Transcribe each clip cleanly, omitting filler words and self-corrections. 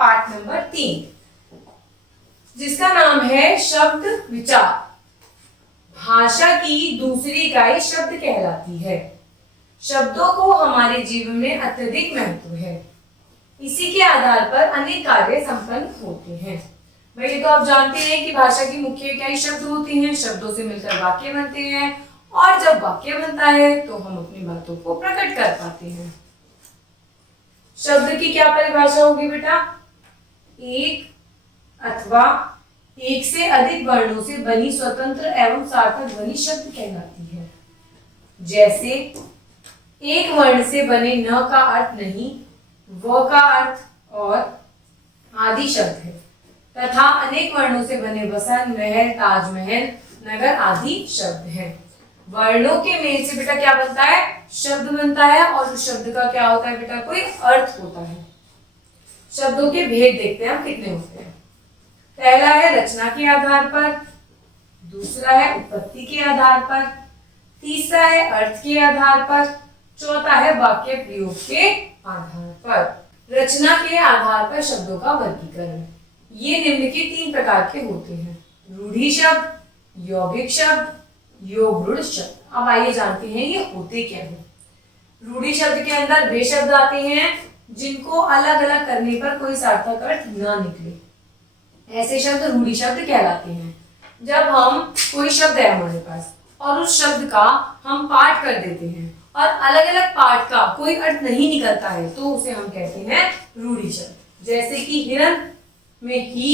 पाठ नंबर 3, जिसका नाम है शब्द विचार। भाषा की दूसरी इकाई शब्द कहलाती है। शब्दों को हमारे जीवन में अत्यधिक महत्व है। इसी के आधार पर अनेक कार्य संपन्न होते हैं। भाई तो आप जानते हैं कि भाषा की मुख्य इकाई शब्द होती हैं। शब्दों से मिलकर वाक्य बनते हैं और जब वाक्य बनता है तो हम अपनी बातों को प्रकट कर पाते हैं। शब्द की क्या परिभाषा होगी बेटा? एक अथवा एक से अधिक वर्णों से बनी स्वतंत्र एवं सार्थक ध्वनि शब्द कहलाती है। जैसे एक वर्ण से बने न का अर्थ नहीं, व का अर्थ और आदि शब्द है, तथा अनेक वर्णों से बने वसन, महल, ताजमहल, नगर आदि शब्द हैं। वर्णों के मेल से बेटा क्या बनता है? शब्द बनता है। और उस शब्द का क्या होता है बेटा? कोई अर्थ होता है। शब्दों के भेद देखते हैं हम कितने होते हैं। पहला है रचना के आधार पर, दूसरा है उत्पत्ति के आधार पर, तीसरा है अर्थ के आधार पर, चौथा है वाक्य प्रयोग के आधार पर। रचना के आधार पर शब्दों का वर्गीकरण ये निम्न के 3 प्रकार के होते हैं: रूढ़ि शब्द, यौगिक शब्द, योगरूढ़ शब्द। अब आइए जानते हैं ये होते क्या है। रूढ़ि शब्द के अंदर वे शब्द आते हैं जिनको अलग अलग करने पर कोई सार्थक अर्थ ना निकले। ऐसे शब्द रूढ़ि शब्द कहलाते हैं। जब हम कोई शब्द है हमारे पास और उस शब्द का हम पाठ कर देते हैं और अलग अलग पाठ का कोई अर्थ नहीं निकलता है तो उसे हम कहते हैं रूढ़ि शब्द। जैसे कि हिरन में ही,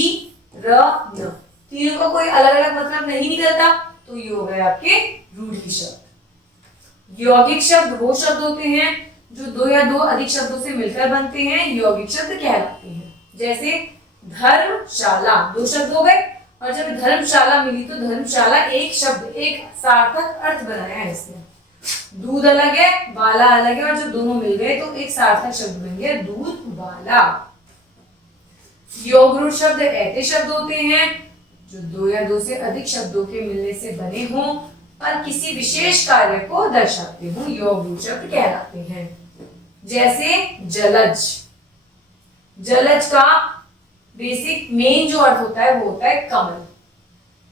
र, न, तीनों का कोई अलग अलग मतलब नहीं निकलता तो ये हो गए आपके रूढ़ि शब्द। यौगिक शब्द वो शब्द होते हैं जो 2 या 2 अधिक शब्दों से मिलकर बनते हैं, यौगिक शब्द कहलाते हैं। जैसे धर्मशाला 2 शब्द हो गए और जब धर्मशाला मिली तो धर्मशाला एक शब्द, एक सार्थक अर्थ बनाया है इसने। दूध अलग है, वाला अलग है और जब दोनों मिल गए तो एक सार्थक शब्द बन गया दूध वाला। योगरूढ़ शब्द ऐसे शब्द होते हैं जो 2 या 2 से अधिक शब्दों के मिलने से बने हों और किसी विशेष कार्य को दर्शाते हों, योगरूढ़ शब्द कहलाते हैं। जैसे जलज। जलज का बेसिक मेन जो अर्थ होता है वो होता है कमल।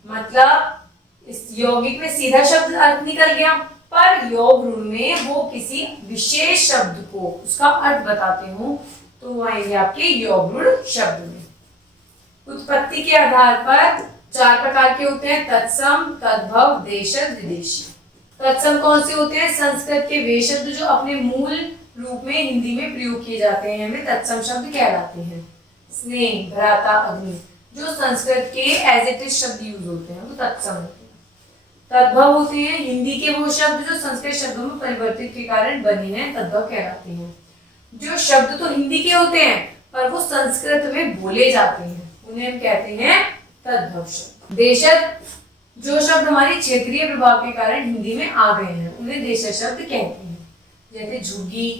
मतलब इस यौगिक में सीधा शब्द अर्थ निकल गया, पर योगरूढ़ में वो किसी विशेष शब्द को उसका अर्थ बताते हो तो वो आएंगे आपके योगरूढ़ शब्द में। उत्पत्ति के आधार पर 4 प्रकार के होते हैं: तत्सम, तद्भव, देशज, विदेशी। तत्सम कौन से होते हैं? संस्कृत के वे शब्द जो अपने मूल रूप में हिंदी में प्रयोग किए जाते हैं हमें तत्सम शब्द कहलाते हैं। स्नेह, भ्राता, अग्नि जो संस्कृत के एज इट इज शब्द यूज होते हैं वो तत्सम होते हैं। तद्भव होते हैं हिंदी के वो शब्द जो संस्कृत शब्दों में परिवर्तित के कारण बने हैं, तद्भव कहलाते हैं। जो शब्द तो हिंदी के होते हैं पर वो संस्कृत में बोले जाते हैं उन्हें हम कहते हैं तद्भव शब्द। देशज जो शब्द हमारे क्षेत्रीय प्रभाव के कारण हिंदी में आ गए हैं उन्हें देशज शब्द कहते हैं। जैसे झुग्गी,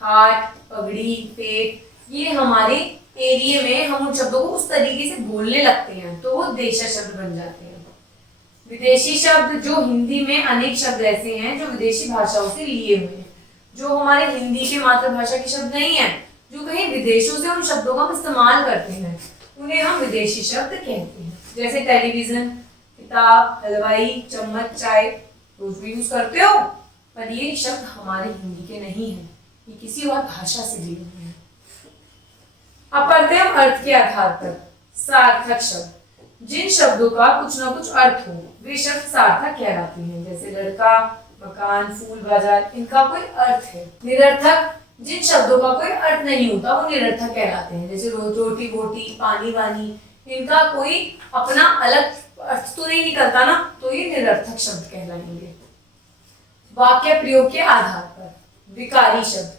खाट, पगड़ी, पेट, ये हमारे एरिया में हम उन शब्दों को उस तरीके से बोलने लगते हैं तो वो देशज शब्द बन जाते हैं। विदेशी शब्द जो हिंदी में अनेक शब्द ऐसे हैं जो विदेशी भाषाओं से लिए हुए हैं, जो हमारे हिंदी के मातृभाषा के शब्द नहीं है, जो कहीं विदेशों से उन शब्दों का हम इस्तेमाल करते हैं उन्हें हम विदेशी शब्द कहते हैं। जैसे टेलीविजन, किताब, हलवाई, चम्मच, चाय रोज भी यूज करते हो पर ये शब्द हमारे हिंदी के नहीं है, ये किसी और भाषा से लिए हुए हैं। अब पढ़ते हैं अर्थ के आधार पर। सार्थक शब्द जिन शब्दों का कुछ ना कुछ अर्थ हो वे शब्द सार्थक कहलाते हैं। जैसे लड़का, मकान, फूल, बाजार, इनका कोई अर्थ है। निरर्थक जिन शब्दों का कोई अर्थ नहीं होता वो निरर्थक कहलाते हैं। जैसे रोटी बोटी, पानी वानी, इनका कोई अपना अलग अर्थ तो नहीं निकलता ना तो ये निरर्थक शब्द कहलाएंगे। वाक्य प्रयोग के आधार पर विकारी शब्द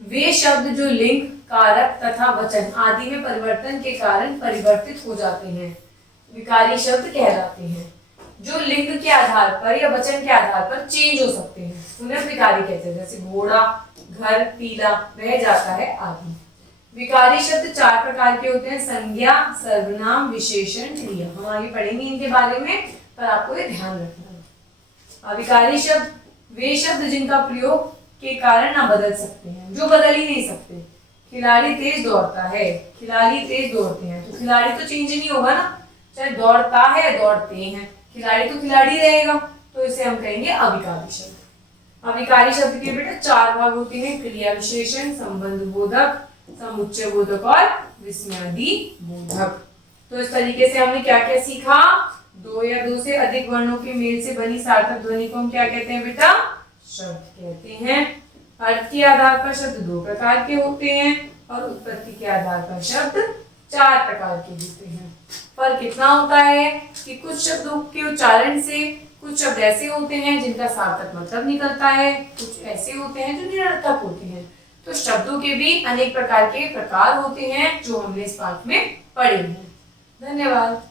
वे शब्द जो लिंग, कारक तथा वचन आदि में परिवर्तन के कारण परिवर्तित हो जाते हैं विकारी शब्द कहलाते हैं। जो लिंग के आधार पर या वचन के आधार पर चेंज हो सकते हैं उन्हें विकारी कहते हैं। जैसे घोड़ा, घर, पीला, बह जाता है आदि। विकारी शब्द 4 प्रकार के होते हैं: संज्ञा, सर्वनाम, विशेषण, क्रिया। हम आगे पढ़ेंगे इनके बारे में पर आपको ये ध्यान रखना है। अविकारी शब्द वे शब्द जिनका प्रयोग के कारण ना बदल सकते हैं, जो बदल ही नहीं सकते। खिलाड़ी तेज दौड़ता है, खिलाड़ी तेज दौड़ते हैं, तो खिलाड़ी तो चेंज नहीं होगा ना, चाहे दौड़ता है या दौड़ते हैं, खिलाड़ी तो खिलाड़ी रहेगा, तो इसे हम कहेंगे अविकारी शब्द। अविकारी शब्द के बेटा 4 भाग होते हैं, क्रिया विशेषण, संबंध बोधक, समुच्चय बोधक और विस्मयादि बोधक। तो इस तरीके से हमने क्या क्या सीखा, 2 या 2 से अधिक वर्णों के मेल से बनी सार्थक ध्वनि को हम क्या कहते हैं बेटा, शब्द कहते हैं। अर्थ के आधार पर शब्द 2 प्रकार के होते हैं और उत्पत्ति के आधार पर शब्द 4 प्रकार के होते हैं। फर्क कितना होता है कि कुछ शब्दों के उच्चारण से कुछ शब्द ऐसे होते हैं जिनका सार्थक मतलब निकलता है, कुछ ऐसे होते हैं जो निरर्थक होते हैं। तो शब्दों के भी अनेक प्रकार के प्रकार होते हैं जो हमने इस पाठ में पढ़े हैं। धन्यवाद।